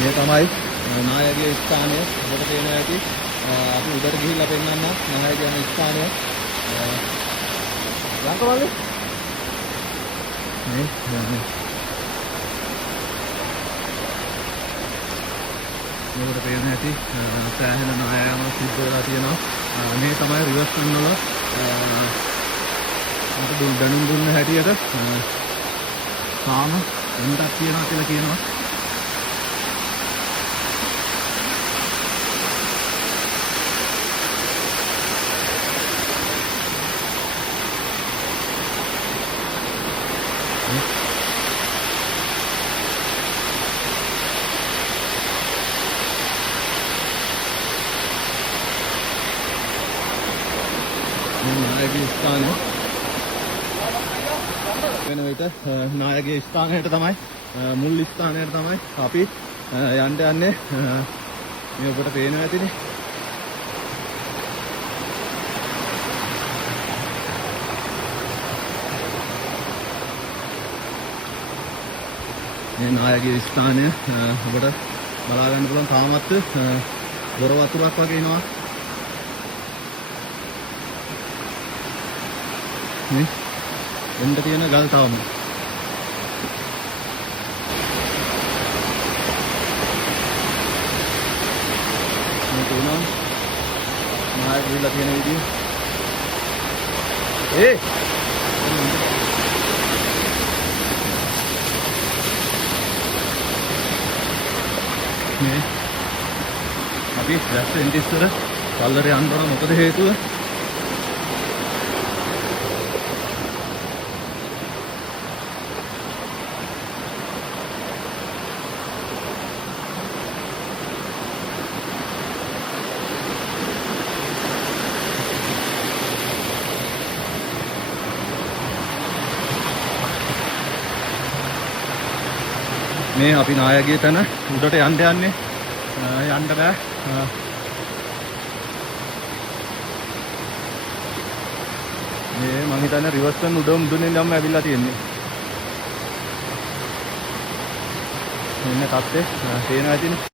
මේ තමයි නායකගේ ස්ථානය. ඔබට පේනවා ඇති. අපි උඩට ගිහිල්ලා පෙන්නන්න නායක යන ස්ථානය. ලංකාවලේ මේ ඔබට පේනවා ඇති සෑහෙන නායකයන්ව සිද්ධ වෙලා තියෙනවා. මේ තමයි රිවර්ස් වල අපිට දැනුම් දුන්න හැටියට තාම එන්නක් තියනවා කියලා කියනවා. නායකගේ ස්ථානය වෙන විට නායකගේ ස්ථානයට තමයි මුල් ස්ථානයට තමයි අපි යන්න යන්නේ. මේ ඔබට පේනවා ඇතිනේ. මේ නායකගේ ස්ථානය ඔබට බලා ගන්න පුළුවන්. තාමත් බොර වතුරක් වගේ එනවා. මේ එන්න තියෙන ගල් තවම මේ තුනම නායක විලා තියෙන විදිය මේ අපි දැස්ස ඉන්දිස්තර කල්ලරේ යන්න ඕන. මොකද හේතුව මේ අපි නායකගේ තැන උඩට යන්න යන්නේ. යන්න බෑ. මේ මං හිතන්නේ රිවර්ස් කරන උඩම ඉඳන්ම ඇවිල්ලා තියෙන්නේ. මෙන්න තත්ත්වය පේනවා ඇතිනේ.